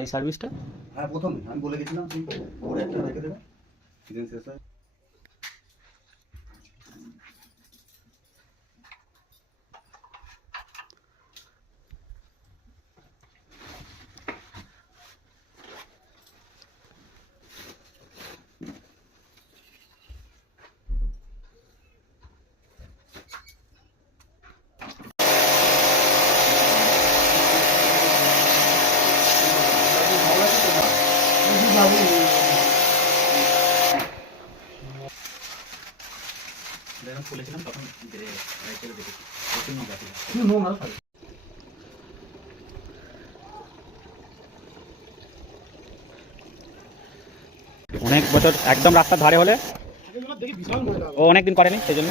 এই সার্ভিসটা হ্যাঁ প্রথমে আমি বলে গেছিলাম ওর একটা রেখে দেবে সিজন শেষ হয়। যখন খুলেছিলাম তখন দেখেছি প্রচুর নোংরা ছিল। অনেক বছর একদম রাস্তার ধারে হলে ও অনেকদিন করেনি সেই জন্য